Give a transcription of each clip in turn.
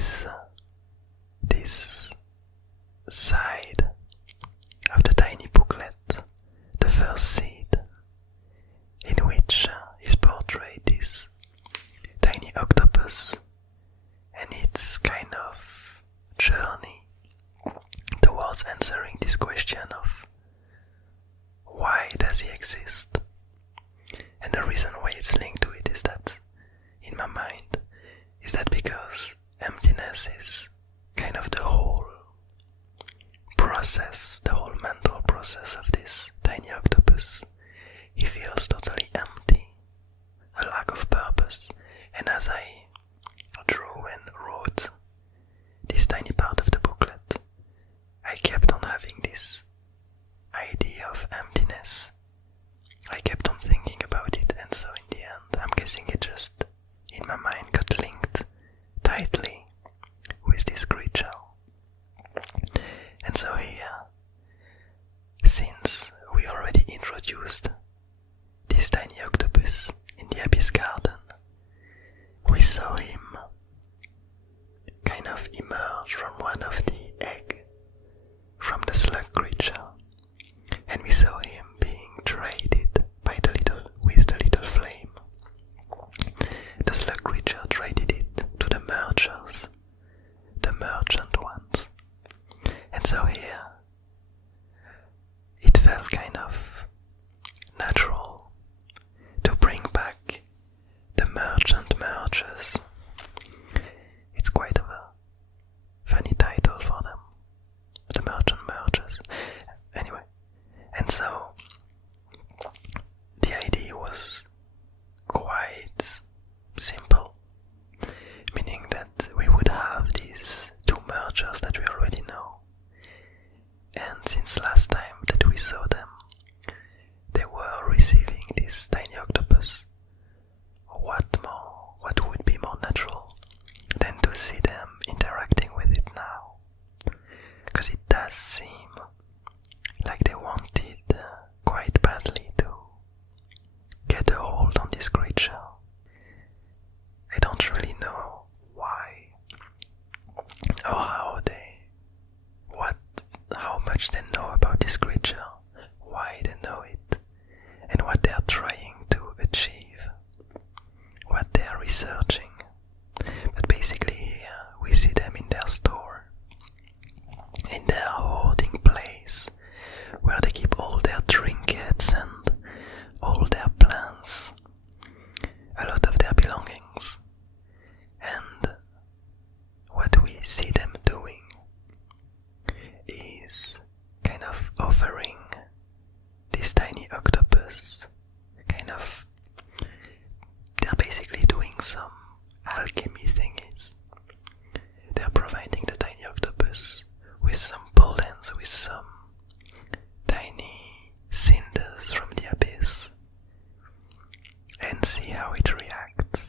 is this side of the tiny booklet, the first seed, in which is portrayed this tiny octopus and its kind of journey towards answering this question of why does he exist? And the reason why it's linked to it is that, in my mind, is that because emptiness is kind of the whole process, the whole mental process of this tiny octopus. He feels totally empty, a lack of purpose, and as I drew and wrote this tiny part of the booklet, I kept on having this idea of emptiness. I kept on thinking about it, and so in the end, I'm guessing it just, in my mind, got linked tightly with this creature. And so here, since we already introduced this tiny octopus in the Abyss Garden, we saw him kind of emerge from one of the egg, from the slug creature, and we saw him being traded with the little flame. The slug creature traded it to the merchants, the merchant ones. And so here, it felt kind of natural to bring back the merchant mergers. It's quite of a funny title for them, the merchant mergers. Anyway, and so the idea was quite simple, meaning that we would have these two mergers that we already know. And since last time that we saw them, they were receiving this tiny octopus. What would be more natural than to see them interacting with it now? Because it does seem like they wanted quite badly to get a hold on this creature. I don't really know why or how much they know about this creature, why they know it, and what they are trying to achieve, what they are researching. But basically here we see them in their store, in their hoarding place, where they keep all their trinkets and all their plants, a lot of their belongings. And what we see them doing is kind of offering this tiny octopus, they're basically doing some alchemy thingies. They're providing the tiny octopus with some pollens, with some tiny cinders from the abyss, and see how it reacts.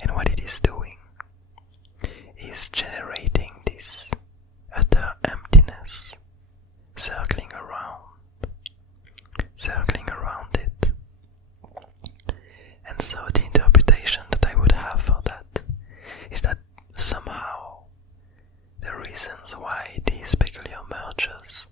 And what it is doing is generating this utter emptiness, circling around it. And so the interpretation that I would have for that is that somehow the reasons why these peculiar mergers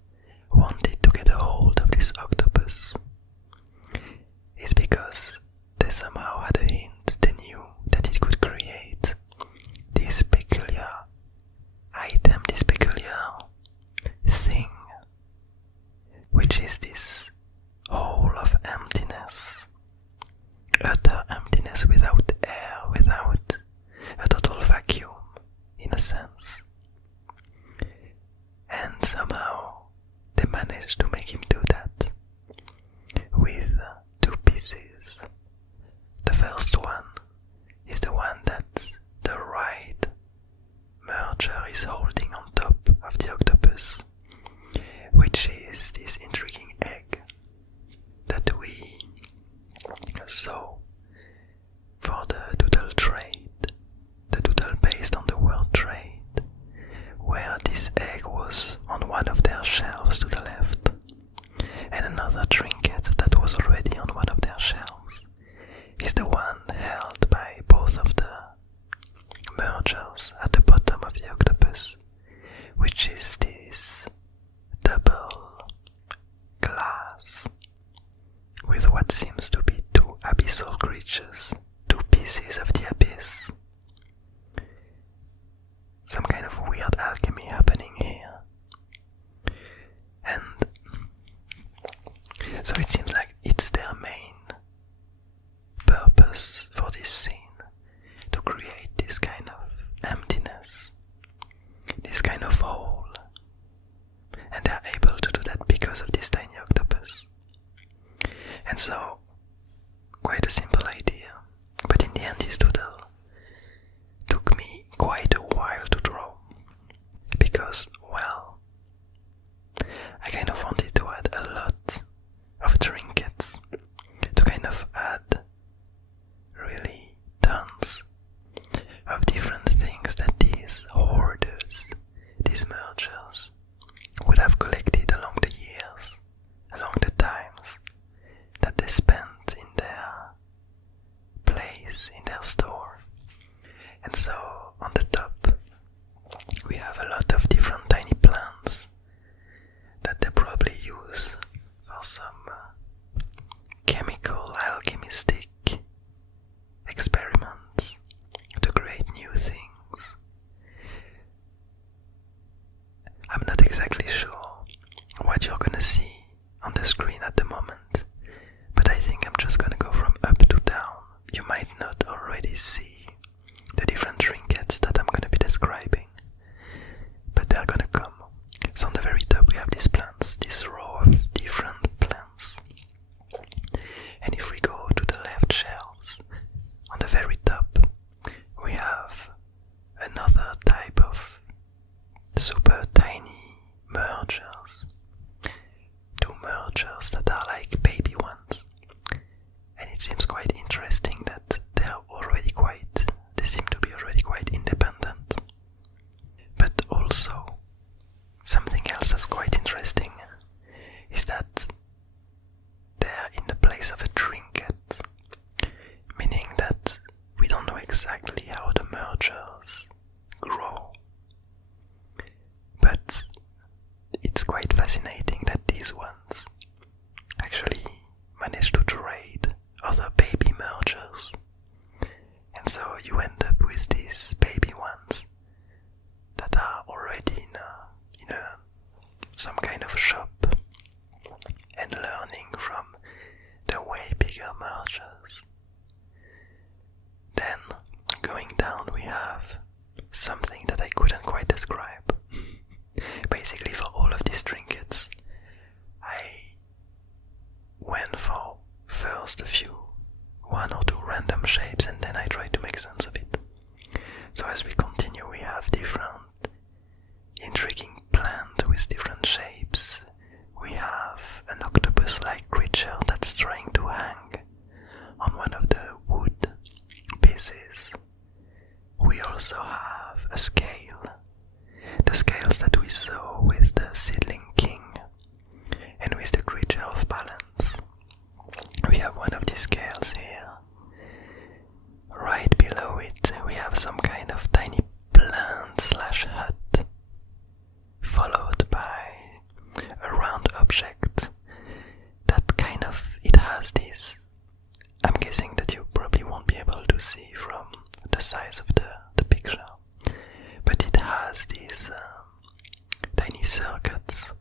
things in their store. And so on the top we have a lot of different tiny plants that they probably use for some chemical alchemistic experiments to create new things. I'm not exactly sure what you're gonna see on the screen at the moment, but I think I'm just gonna go from up to down. You might not already see the different trinkets that I'm gonna be describing, but they're gonna come. So on the very top we have these plants, this row of different plants. And if we go to the left shelves, on the very top we have another type of super tiny mergers. Two mergers that are like baby ones. And it seems quite interesting that they seem to be already quite independent. But also, something else that's quite interesting is that they're in the place of a trinket, meaning that we don't know exactly how the mergers grow. But it's quite fascinating that these ones actually manage to trade other baby mergers. And so you end up with these baby ones that are already in some kind of shop and learning from the way bigger mergers. Then, going down, we have something that I couldn't quite describe. Basically, for all of these trinkets, I went for first a few, one or two random shapes, and then I tried to make sense of it. So as we continue, we have different intriguing plant with different shapes. We have an octopus-like creature that's trying to hang on one of the wood pieces. We also have a scale, the scales that we saw with the seedling king and with the creature of balance. We have one of these scales here. Right below it we have some kind of tiny plant/hut, followed by a round object that kind of, it has this, I'm guessing that you probably won't be able to see from the size of the picture, but it has these tiny circuits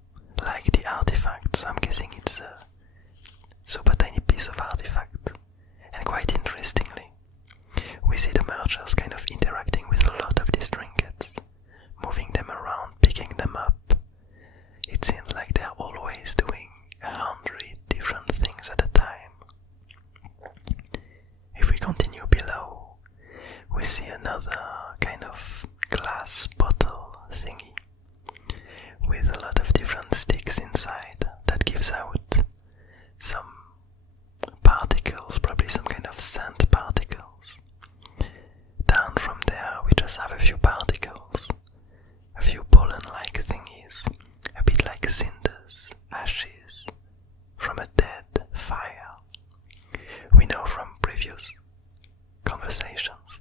like the artifact, so I'm guessing it's a super tiny piece of artifact. And quite interestingly, we see the mergers kind of interacting with a lot of these trinkets, moving them around, picking them up. It seems like they're always doing 100 different things at a time. If we continue below, we see another kind of glass bottle thingy with a lot of different sticks inside that gives out some particles, probably some kind of sand particles. Down from there we just have a few particles, a few pollen-like thingies, a bit like cinders, ashes from a dead fire. We know from previous conversations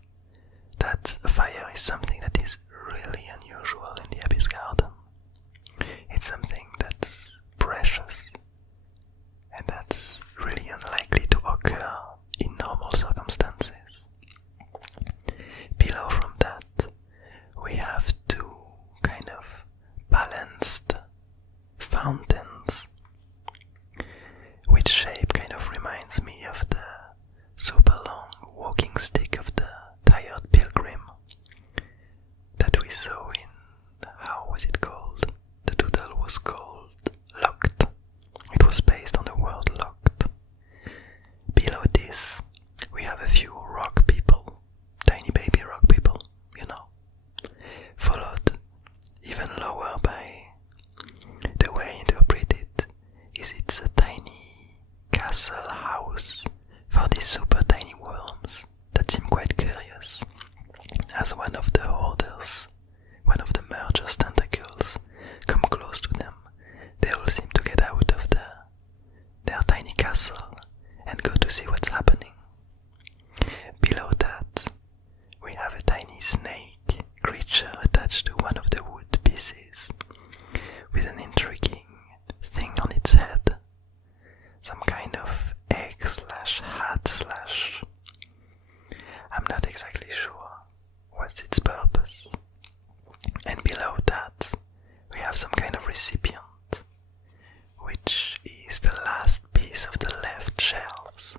that fire is something that is really unusual in the Abyss Garden. It's something that's precious and that's really unlikely to occur in normal circumstances. Below from that, we have two kind of balanced fountains, which shape kind of reminds me of the super long walking stick of the tired pilgrim. not exactly sure what's its purpose. And below that, we have some kind of recipient, which is the last piece of the left shelves.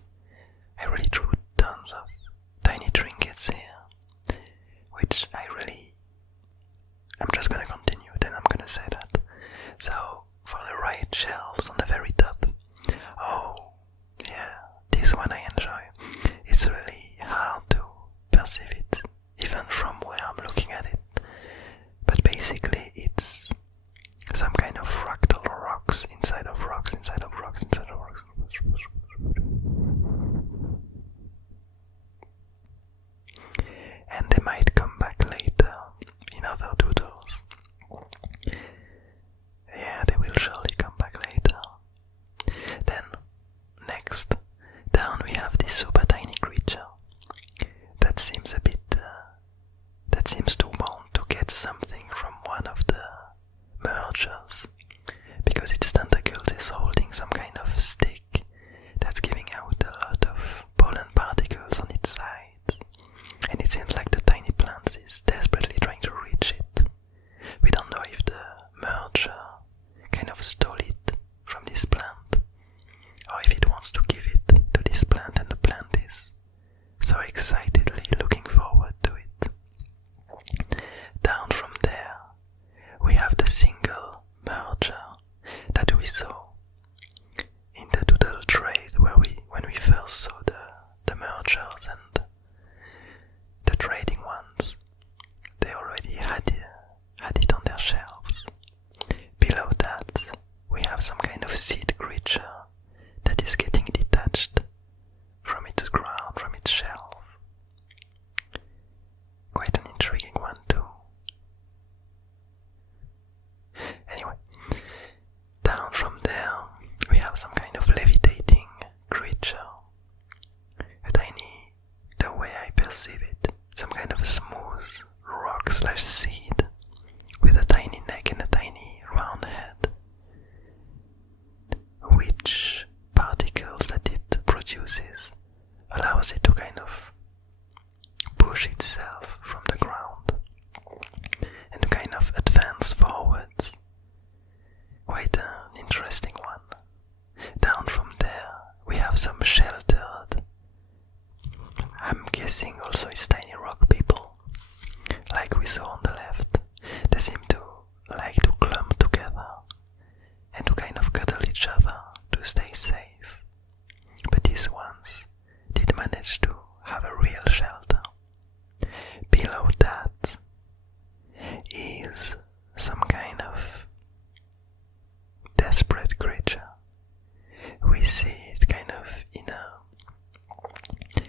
I really drew tons of tiny trinkets here, which I'm just gonna continue, then I'm gonna say that. So, for the right shelves on the very top, oh, yeah, this one I enjoy. It's really hard to perceive it, even from where I'm looking at it. But basically, it's some kind of fractal rocks inside of rocks, inside of rocks, inside of rocks. And they might come back later in other doodles. Yeah, they will surely come back later. Then, next, down we have this super tiny creature that seems to want to get something from one of the mergers, because its tentacles is holding some kind of stick that's giving out a lot of pollen particles on its sides, and it seems like the tiny plant is desperately trying to reach it. We don't know if the merger kind of stole it from this plant, or if it wants to give it to this plant and the plant is so excitedly looking forward to it. Down from there, we have the single merger that we saw in the Doodle trade when we first saw the mergers and the trading ones. They already had it on their shelves. Below that, we have some kind of seed creature that is getting detached from its ground, from its shelf. Quite an intriguing one too. Anyway, down from there, we have some kind of levitating creature. The way I perceive it, some kind of smooth rock / seed with a tiny neck and a tiny round head, which particles that it produces allows it to kind of push itself from the ground and to kind of advance forwards. Quite an interesting one. Down from there, we have some sheltered, I'm guessing also it's tiny rock people, like we saw on the left. They seem to like to clump together and to kind of cuddle each other to stay safe. But these ones did manage to have a real shelter. Below that is some kind of desperate creature. We see it kind of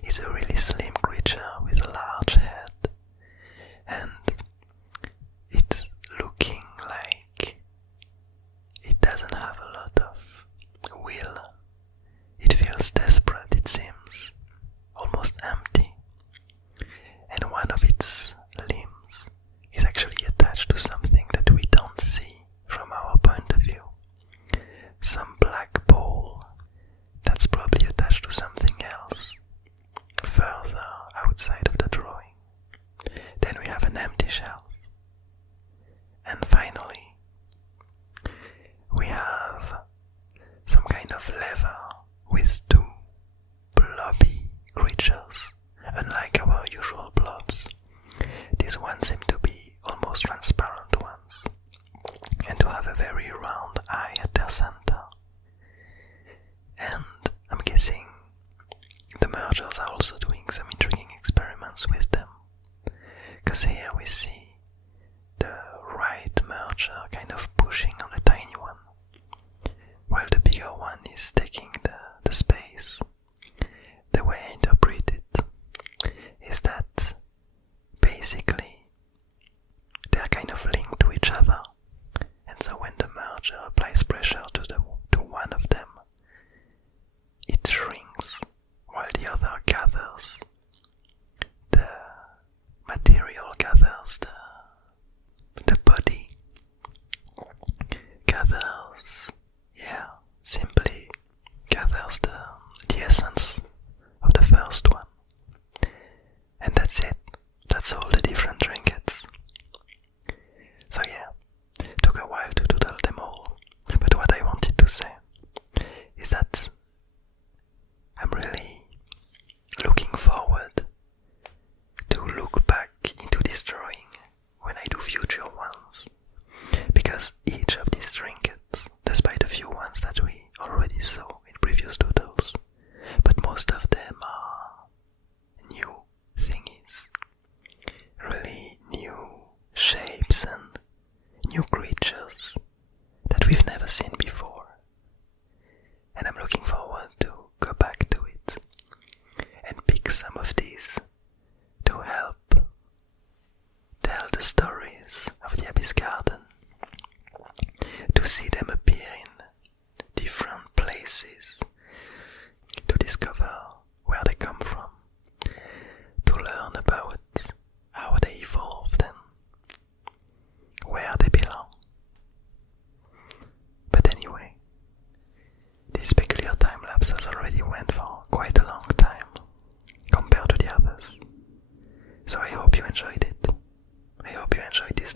it's a really slim creature with a large head, and it's looking like it doesn't have a lot of will. It feels desperate, it seems almost empty, and one of its limbs is actually attached to something that we don't see from our point of view. Some black ball that's probably attached to something else further outside of the drawing. Then we have an empty shelf. And finally, we have some kind of lever with two blobby creatures. Unlike our usual blobs, these ones seem to be almost transparent ones, and to have a very round eye at their center. And I'm guessing the mergers are also doing some intriguing experiments with them, because here we see the right merger kind of pushing on the tiny one, while the bigger one is taking the space. The way I interpret it is that basically they're kind of linked to each other, and so when the merger applies pressure to one of them, it shrinks while the other gathers the material, gathers the body, gathers, simply gathers the essence of the first one. And each of these trinkets, despite a few ones that we already saw in previous doodles, but most of them are new thingies, really new shapes and new creatures that we've never seen before. And I'm looking forward to go back to it and pick some of these to help tell the stories of the Abyss Garden, to see them appear in different places, to discover where they come from, to learn about how they evolved and where they belong. But anyway, this peculiar time-lapse has already went for quite a long time compared to the others, so I hope you enjoyed it. I hope you enjoyed this